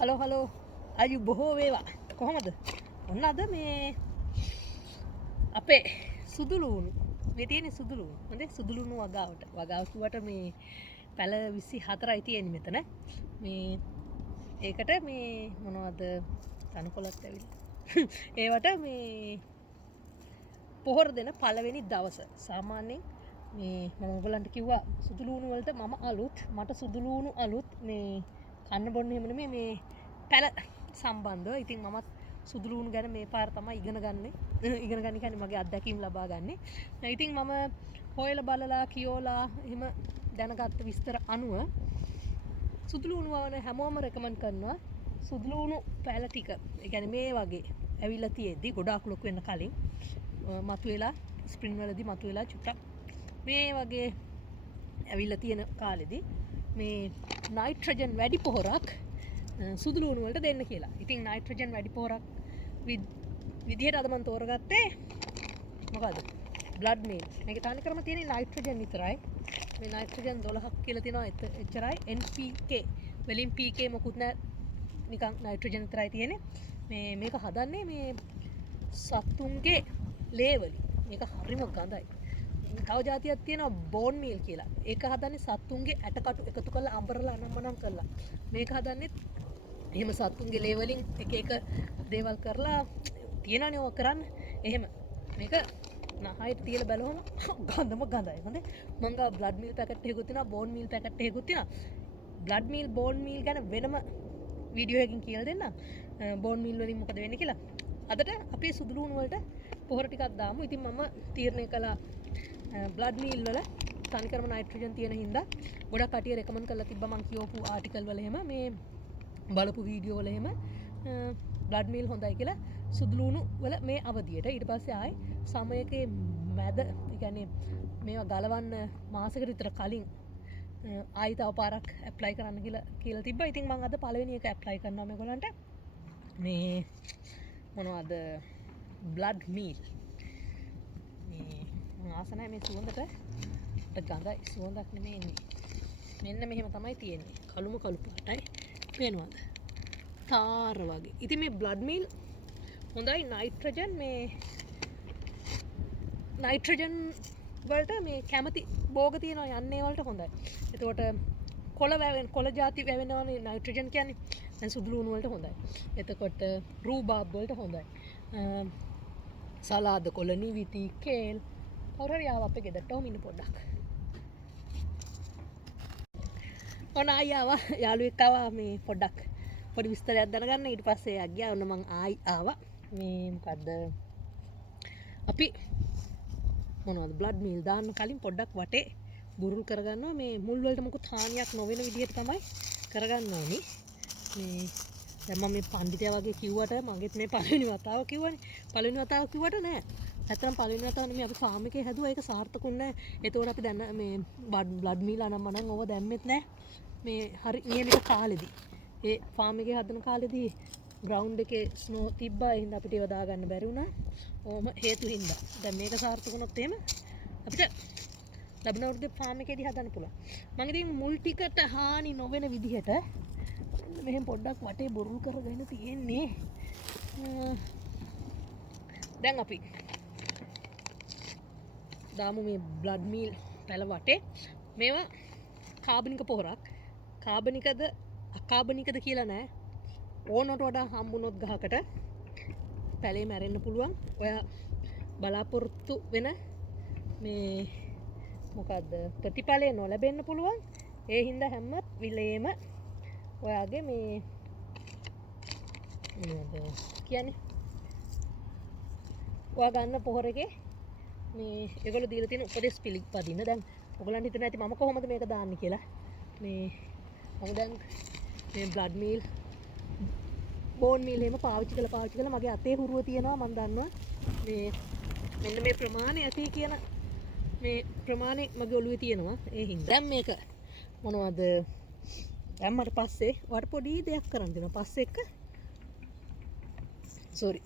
Hello අයු බොහෝ වේවා කොහොමද ඔන්න අද මේ අපේ සුදුලුණු මේ තියෙන සුදුලුණු හොඳේ සුදුලුණු වගාව කිව්වට මේ පැල 24යි තියෙන්නේ මෙතන මේ ඒකට මේ මොනවද තනකොළත් ඇවිල්ලා ඒවට මේ පොහොර දෙන පළවෙනි දවස සාමාන්‍යයෙන් මේ මම ඔයගලන්ට කිව්වා සුදුලුණු වලට මම අලුත් මට සුදුලුණු අලුත් මේ කන්න බොන්න එහෙම නෙමෙයි මේ පැල සම්බන්ධව. ඉතින් මමත් සුදුලුණු ගැන මේ පාර තමයි ඉගෙන ගන්න කියන්නේ මගේ අත්දැකීම් ලබා ගන්න. ඉතින් මම හොයලා බලලා කියෝලා එහෙම දැනගත්ත විස්තර අනුව සුදුලුණු වවන හැමෝම රෙකමන්ඩ් කරනවා සුදුලුණු පැල ටික. ඒ කියන්නේ මේ වගේ ඇවිල්ලා තියෙද්දි ගොඩාක් ලොකු වෙන්න කලින් මතුවෙලා ස්ප්‍රින් වලදී මතුවෙලා චුට්ටක් මේ වගේ ඇවිල්ලා තියෙන කාලෙදී මේ නයිට්‍රජන් වැඩි පොහොරක් සුදුලුණු වලට දෙන්න කියලා. ඉතින් නයිට්‍රජන් වැඩි පොහොරක් විදිහට අද මම තෝරගත්තේ මොකද්ද? Blood meal. මේකේ තනි කරම තියෙන නයිට්‍රජන් විතරයි. මේ නයිට්‍රජන් 12ක් කියලා තියෙනවා එච්චරයි. NPK වලින් PK මොකුත් නැහැ. නිකන් නයිට්‍රජන් විතරයි තියෙන්නේ. මේක හදන්නේ මේ සත්තුන්ගේ ලේ වලින්. මේක හරිම ගඳයි. තව જાතියක් තියෙනවා බෝන් මීල් කියලා. ඒක හදන්නේ සත්තුන්ගේ ඇටකටු එකතු කරලා අඹරලා අනම්මනම් කරලා. මේක හදන්නේ එහෙම සත්තුන්ගේ ලේ වලින් එක එක දේවල් කරලා තියනනේ ඔය කරන්න. එහෙම මේක නහයට තියලා බලුවම ගඳම ගඳයි. හොඳේ. මම ගා බ්ලඩ් මීල් පැකට් එකකුත් තියෙනවා, බෝන් මීල් පැකට් එකකුත් තියෙනවා. බ්ලඩ් මීල් බෝන් මීල් ගැන වෙනම වීඩියෝ එකකින් කියලා දෙන්න. බෝන් මීල් වලින් මොකද වෙන්නේ කියලා. අදට අපේ සුදුලුණු වලට පොහොර ටිකක් දාමු. ඉතින් මම තීරණය කළා බ්ලඩ් මීල් වල තනිකරම නයිට්‍රජන් තියෙන හින්දා ගොඩක් කටිය රෙකමන්ඩ් කරලා තිබ්බා මම කියවපු ආටිකල් වල එහෙම මේ බලපු වීඩියෝ වල එහෙම බ්ලඩ් මීල් හොඳයි කියලා සුදුලුණු වල මේ අවධියට ඊට පස්සේ ආයි සමයකේ මැද ඒ කියන්නේ මේවා ගලවන්න මාසෙකට විතර කලින් ආයි තව පාරක් ඇප්ලයි කරන්න කියලා තිබ්බා. ඉතින් මම අද පළවෙනි එක ඇප්ලයි කරනවා මේගොල්ලන්ට මේ මොනවද බ්ලඩ් මීල් ආසනයි මේ සුවඳට ගඳයි සුවඳක් නෙමෙයි එන්නේ. මෙන්න මෙහෙම තමයි තියෙන්නේ. කළුම කළු පාටයි. පේනවද? තාර වගේ. ඉතින් මේ බ්ලඩ් මීල් හොඳයි නයිට්‍රජන් මේ නයිට්‍රජන් වලට මේ කැමති භෝග තියෙනවා යන්නේ වලට හොඳයි. එතකොට කොළ ಜಾති වැවෙනවනේ නයිට්‍රජන් කියන්නේ. දැන් සුදුලුණු වලට හොඳයි. එතකොට රූබාබ් වලට හොඳයි. සලාද කොළ නිවිති කේල් කවුරුහරි ආව අපේ ගෙදරට ඔහොම ඉන්න පොඩ්ඩක්. ඔන්න ආයි ආවා යාළුවෙක් ආවා මේ පොඩ්ඩක් පොඩි විස්තරයක් දැනගන්න. ඊට පස්සේ එයා ගියා. ඔන්න මං ආයි ආවා මේ මොකද්ද අපි මොනවද බ්ලඩ් මීල් දාන්න කලින් පොඩ්ඩක් වටේ බුරුල් කරගන්නවා. මේ මුල් වලට මොකුත් හානියක් නොවන විදිහට තමයි කරගන්න ඕනි. මේ දැන් මම මේ පඬිතයා වගේ කිව්වට මගෙත් මේ පළවෙනි වතාව කිව්වනේ. පළවෙනි වතාව කිව්වට නෑ. නැත්තම් පළවෙනි වතාව නෙමෙයි අපි ෆාම් එකේ හැදුවා. ඒක සාර්ථකුන්නේ නෑ. ඒතකොට අපි දැන් මේ බ්ලඩ් මීල් අනම්මනම් ඕව දැම්මෙත් නෑ. මේ හරි නියමිත කාලෙදී ඒ ෆාම් එකේ හදන කාලෙදී ග්‍රවුන්ඩ් එකේ ස්නෝ තිබ්බා. ඒ හින්දා අපිට ඒව දාගන්න බැරි වුණා. ඕම හේතු හින්දා. දැන් මේක සාර්ථකුනොත් එහෙම අපිට ලැබෙන අවුරුද්දේ ෆාම් එකේදී හදන්න පුළුවන්. මම ඉතින් මුල් ටිකට හානි නොවන විදිහට මෙහෙම පොඩ්ඩක් වටේ බොරුල් කරගෙන තියෙන්නේ. දැන් අපි දාමු මේ බ්ලඩ් මීල් පැල වටේ. මේවා කාබනික පොහොරක්. කාබනිකද අකාබනිකද කියලා නෑ. ඕනට වඩා හම්බුනොත් ගහකට පැලේ මැරෙන්න පුළුවන්. ඔයා බලාපොරොත්තු වෙන මේ මොකද්ද ප්‍රතිඵලය නොලැබෙන්න පුළුවන්. ඒ හින්දා හැම විලේම ඔයාගේ මේ මොනවද කියන්නේ ඔයා ගන්න පොහොර එකේ මේ ඒගොල්ලෝ දීලා තියෙන උපදෙස් පිළිපදින්න. දැන් ඔයගොල්ලන්ට හිතෙන්නේ නැති මම කොහොමද මේක දාන්නේ කියලා. මේ මම දැන් මේ බ්ලඩ් මීල් බෝන් මීල් එහෙම පාවිච්චි කළා මගේ අතේ හුරුව තියෙනවා. මම දන්නවා මේ මෙන්න මේ ප්‍රමාණය ඇති කියන මේ ප්‍රමාණය මගේ ඔළුවේ තියෙනවා. ඒ හින්දා දැන් මේක මොනවද දැම්මට පස්සේ වට පොඩි දෙයක් කරන්න දෙනවා. පස්සේ එක සෝරි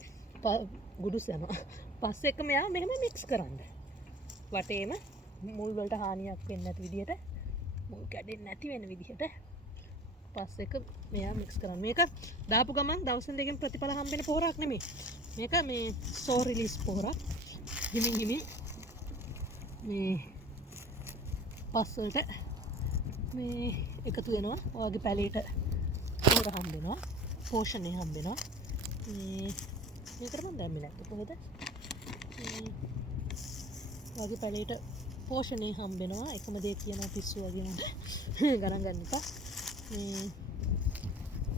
ගුඩුස් යනවා. පස්සේ එක මෙයා මෙහෙම මික්ස් කරන්න. වටේම මුල් වලට හානියක් වෙන්නේ නැති විදිහට මුල් කැඩෙන්නේ නැති වෙන විදිහට පස් එක මෙයා මික්ස් කරන්න. මේක දාපු ගමන් දවසෙන් දෙකෙන් ප්‍රතිඵල හම්බෙන පොහොරක් නෙමෙයි. මේක මේ සෝ රිලීස් පොහොරක්. හිමින් හිමින් මේ පස් වලට මේ එකතු වෙනවා. ඔයගේ පැලේට පොහොර හම්බෙනවා. පෝෂණය හම්බෙනවා. මේකට මම දැම්මේ නැද්ද කොහෙද? ඔයගේ පැලේට පෝෂණය හම්බෙනවා. එකම දේ කියනවා පිස්සු වගේ මට ගණන් ගන්න එපා. මේ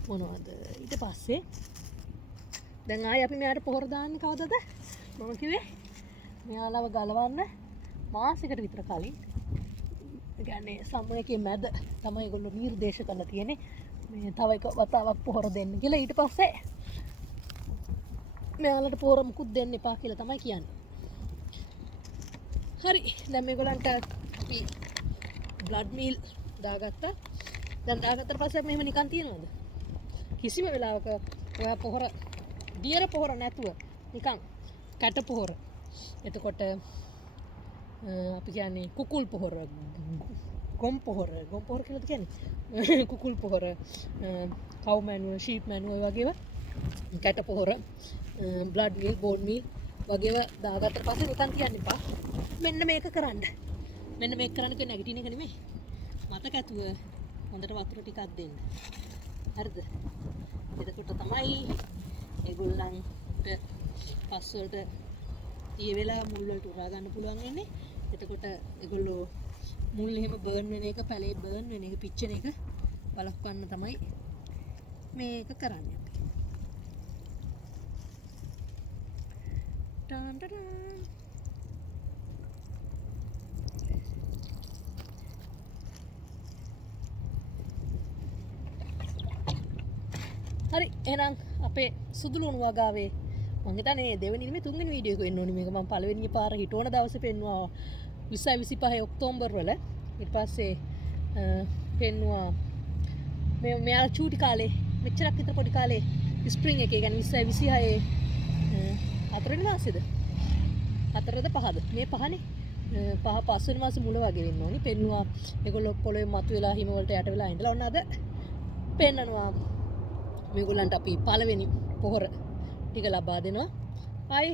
මොනවද ඊට පස්සේ දැන් ආයි අපි මෙයාට පොහොර දාන්නේ කවදද? මම කිව්වේ මෙයාලව ගලවන්න මාසෙකට විතර කලින්. ඒ කියන්නේ සම්මු එකේ මැද තමයි ඒගොල්ලෝ නිර්දේශ කරලා තියෙන්නේ. මේ තව එක වතාවක් පොහොර දෙන්න කියලා. ඊට පස්සේ මෙයාලට පොහොර මුකුත් දෙන්න එපා කියලා තමයි කියන්නේ. හරි දැන් මේගොල්ලන්ට අපි බ්ලඩ් මීල් දාගත්තා. දැන් දාගත්තට පස්සේ මෙහෙම නිකන් තියනවද? කිසිම වෙලාවක ඔයා පොහොර දියර පොහොර නැතුව නිකන් කැට පොහොර. එතකොට අපි කියන්නේ කුකුල් පොහොර, ගොම් පොහොර කියලාද කියන්නේ? කුකුල් පොහොර, කව් මැනුවල්, ෂීප් මැනුවල් වගේව කැට පොහොර, බ්ලඩ් මීල්, බෝන් මීල් වගේව දාගත්තට පස්සේ නිකන් තියන්න එපා. මෙන්න මේක කරන්න. මෙන්න මේක කරන්න කියන්නේ නැගිටින එක නෙමෙයි. මතක ඇතුව හොඳට වතුර ටිකක් දෙන්න. හරිද? එතකොට තමයි ඒගොල්ලන්ට පස් වලට ඊ වෙලා මුල් වලට උරා ගන්න පුළුවන් වෙන්නේ. එතකොට ඒගොල්ලෝ මුල් එහෙම බර්න් වෙන එක, පැලේ බර්න් වෙන එක, පිච්චෙන එක බලක්වන්න තමයි මේක කරන්නේ අපි. ටාන් ටඩාන්. හරි එහෙනම් අපේ සුදු ලුණු වගාවේ මම හිතන්නේ දෙවෙනි නෙමෙයි තුන්වෙනි වීඩියෝ එක වෙන්න ඕනි මේක. මම පළවෙනි පාර හිටවන දවසේ පෙන්නුවා 20 25 ඔක්තෝබර් වල. ඊට පස්සේ පෙන්නුවා මෙයාලා චූටි කාලේ මෙච්චරක් විතර පොඩි කාලේ ස්ප්‍රින්ග් එකේ කියන්නේ 20 26 හතරවෙනි මාසෙද 4ද 5ද මේ පහනේ පහ පස්වෙනි මාසෙ මුල වගේ වෙන්න ඕනි. පෙන්නුවා ඒගොල්ලෝ පොළොවේ මතුවලා හිම වලට යට වෙලා ඉඳලා ඔන්න අද පෙන්නනවා මේගොල්ලන්ට අපි පළවෙනි පොහොර ටික ලබා දෙනවා. ආයි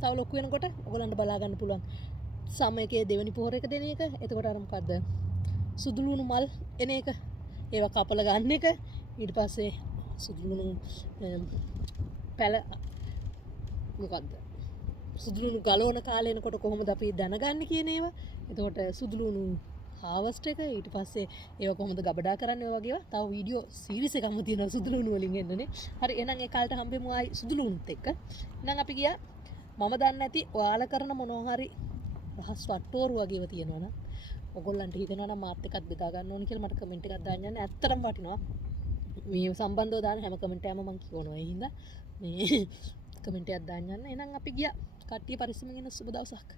තව ලොකු වෙනකොට ඔයගොල්ලන්ට බලා ගන්න පුළුවන් සමයකේ දෙවෙනි පොහොර එක දෙන එක. එතකොට අර මොකද්ද සුදු ලුණු මල් එන එක. ඒවා කපලා ගන්න එක. ඊට පස්සේ සුදු ලුණු පැල මොකද්ද සුදු ලුණු ගලවන කාලේ එනකොට කොහොමද අපි දැනගන්නේ කියන ඒවා. එතකොට සුදු ලුණු හාවස්ට් එක. ඊට පස්සේ ඒවා කොහොමද ගබඩා කරන්නේ ඔය වගේවා. තව වීඩියෝ සීරීස් එකක්ම තියෙනවා සුදු ලුණු වලින් එන්නනේ. හරි එහෙනම් ඒ කාලේට හම්බෙමු ආයි සුදු ලුණුත් එක්ක. එහෙනම් අපි ගියා මම දන්නේ නැති ඔයාලා කරන මොනවා හරි රහස් වට්ටෝරු වගේව තියෙනවා නම් ඔයගොල්ලන්ට හිතෙනවා නම් මාත් එක්කත් බෙදා ගන්න ඕනි කියලා මට කමෙන්ට් එකක් දාන්න යන්න. ඇත්තටම වටිනවා. මේ සම්බන්ධව දාන හැම කමෙන්ට් එකම මම කියවනවා. ඒ හින්දා මේ කමෙන්ට් එකක් දාන්න යන්න. එහෙනම් අපි ගියා. කට්ටිය පරිස්සමෙන් ඉන්න සුබ දවසක්.